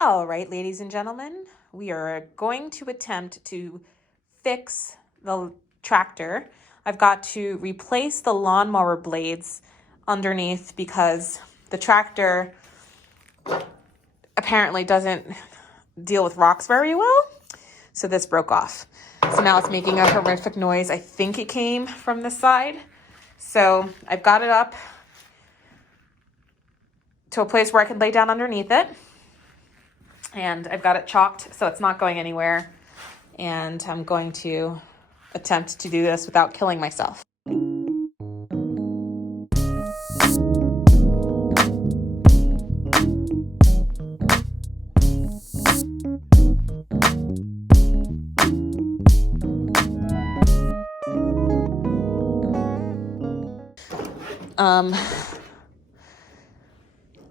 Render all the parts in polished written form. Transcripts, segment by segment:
All right, ladies and gentlemen, we are going to attempt to fix the tractor. I've got to replace the lawnmower blades underneath because the tractor apparently doesn't deal with rocks very well. So this broke off. So now it's making a horrific noise. I think it came from this side. So I've got it up to a place where I can lay down underneath it. And I've got it chalked so it's not going anywhere. And I'm going to attempt to do this without killing myself.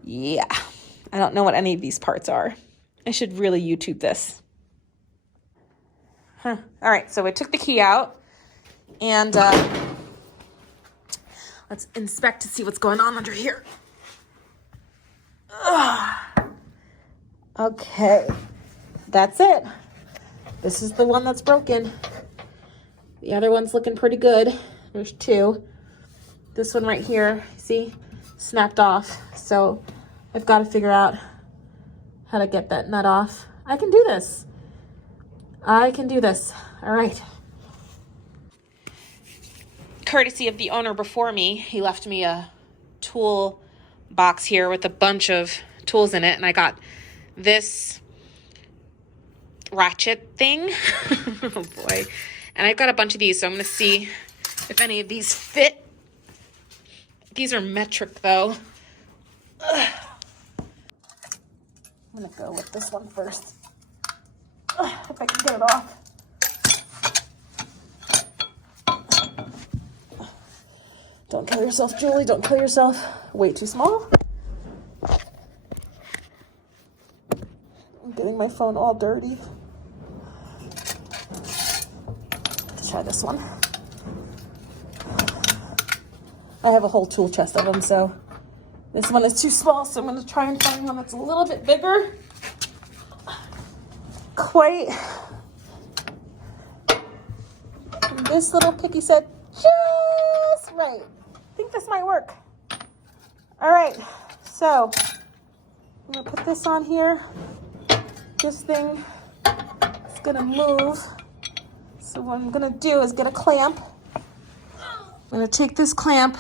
Yeah, I don't know what any of these parts are. I should really YouTube this. All right, so I took the key out and let's inspect to see what's going on under here. Okay, that's it. This is the one that's broken. The other one's looking pretty good. There's two. This one right here, see, snapped off. So I've got to figure out how to get that nut off. I can do this. I can do this. All right. Courtesy of the owner before me, he left me a tool box here with a bunch of tools in it, and I got this ratchet thing. Oh boy. And I've got a bunch of these, so I'm going to see if any of these fit. These are metric though. Ugh. I'm going to go with this one first. If I can get it off. Don't kill yourself, Julie. Don't kill yourself. Way too small. I'm getting my phone all dirty. Let's try this one. I have a whole tool chest of them, so this one is too small, so I'm going to try and find one that's a little bit bigger. Quite. And this little picky said just right. I think this might work. All right, so I'm going to put this on here. This thing is going to move. So what I'm going to do is get a clamp. I'm going to take this clamp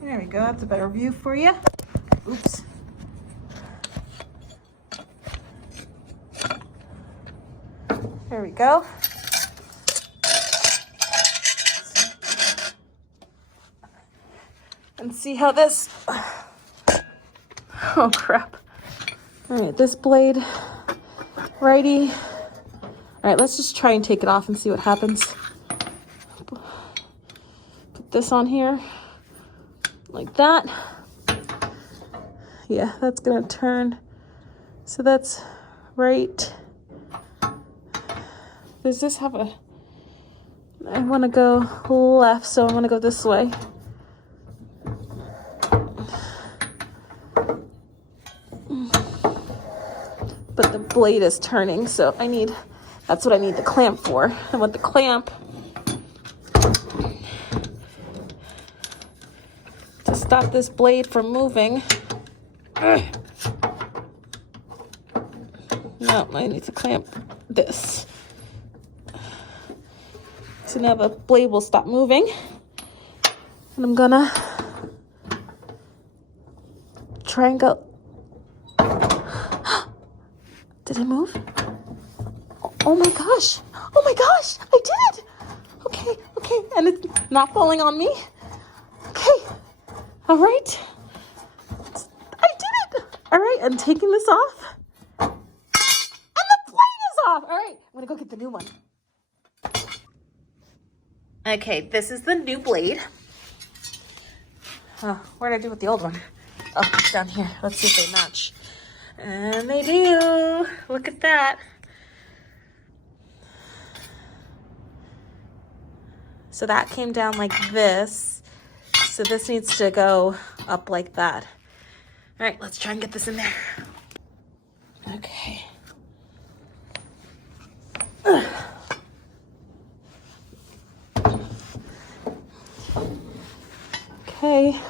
there we go, that's a better view for you. Oops. There we go. And see how this, oh crap. All right, this blade, righty. All right, let's just try and take it off and see what happens. Put this on here, like that. Yeah, that's gonna turn. So that's right. Does this have a, I wanna go left, so I'm gonna go this way. But the blade is turning, so I need, that's what I need the clamp for. I want the clamp to stop this blade from moving. No, I need to clamp this. So now the blade will stop moving. And I'm gonna try and go. Did it move? Oh my gosh. Oh my gosh, I did it. Okay, okay, and it's not falling on me. Okay, all right. I did it. All right, I'm taking this off. And the blade is off. All right, I'm gonna go get the new one. Okay, this is the new blade. What did I do with the old one? Oh, it's down here. Let's see if they match. And they do. Look at that. So that came down like this. So this needs to go up like that. All right, let's try and get this in there. Okay. Okay.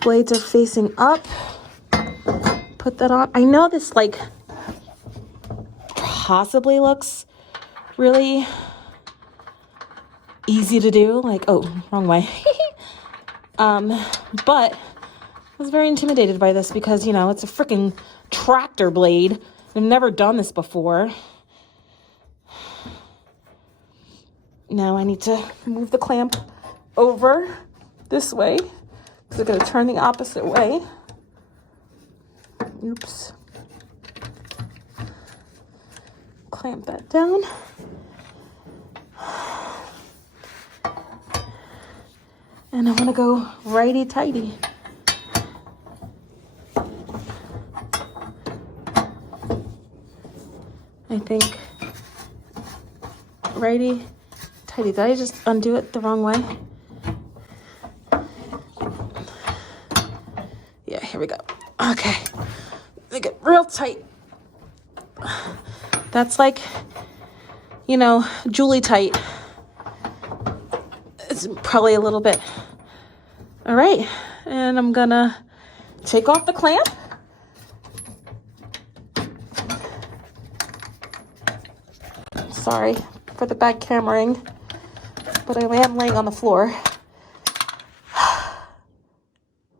Blades are facing up. Put that on. I know this like possibly looks really easy to do. Like, oh, wrong way. But I was very intimidated by this because, you know, it's a freaking tractor blade. I've never done this before. Now I need to move the clamp over this way because I'm going to turn the opposite way. Oops. Clamp that down. And I want to go righty-tighty. I think righty-tighty. Did I just undo it the wrong way? Yeah, here we go. Okay. Make it real tight. That's like, you know, Julie tight. It's probably a little bit. All right, and I'm gonna take off the clamp. Sorry for the bad cameraing, but I am laying on the floor.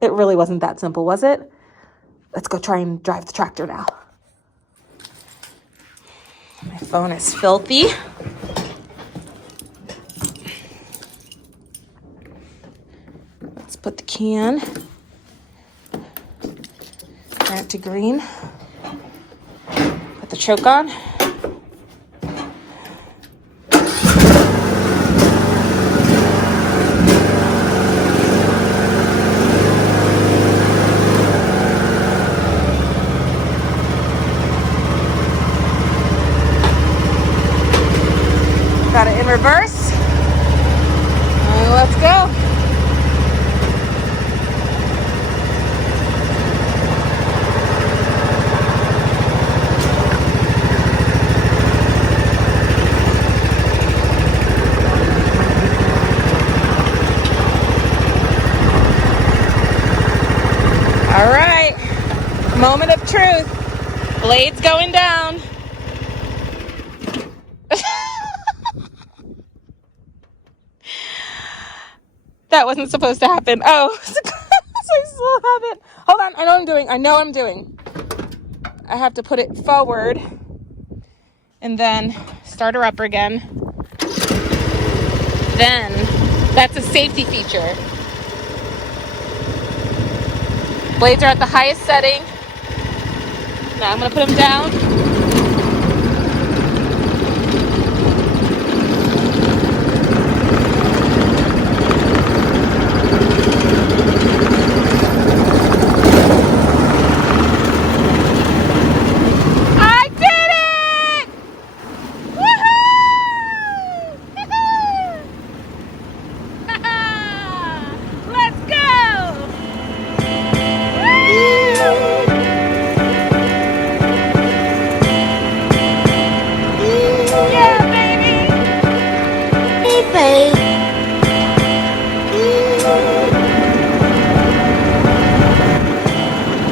It really wasn't that simple, was it? Let's go try and drive the tractor now. My phone is filthy. Let's put the can right to green. Put the choke on. Got it in reverse. Let's go. All right, moment of truth. Blades going down. That wasn't supposed to happen. Oh, so I still have it. Hold on, I know what I'm doing. I have to put it forward and then start her up again. Then, that's a safety feature. Blades are at the highest setting. Now I'm gonna put them down. I did it! Woohoo! Let's go!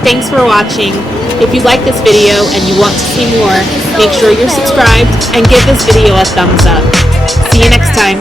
Thanks for watching. If you like this video and you want to see more, make sure you're subscribed and give this video a thumbs up. See you next time.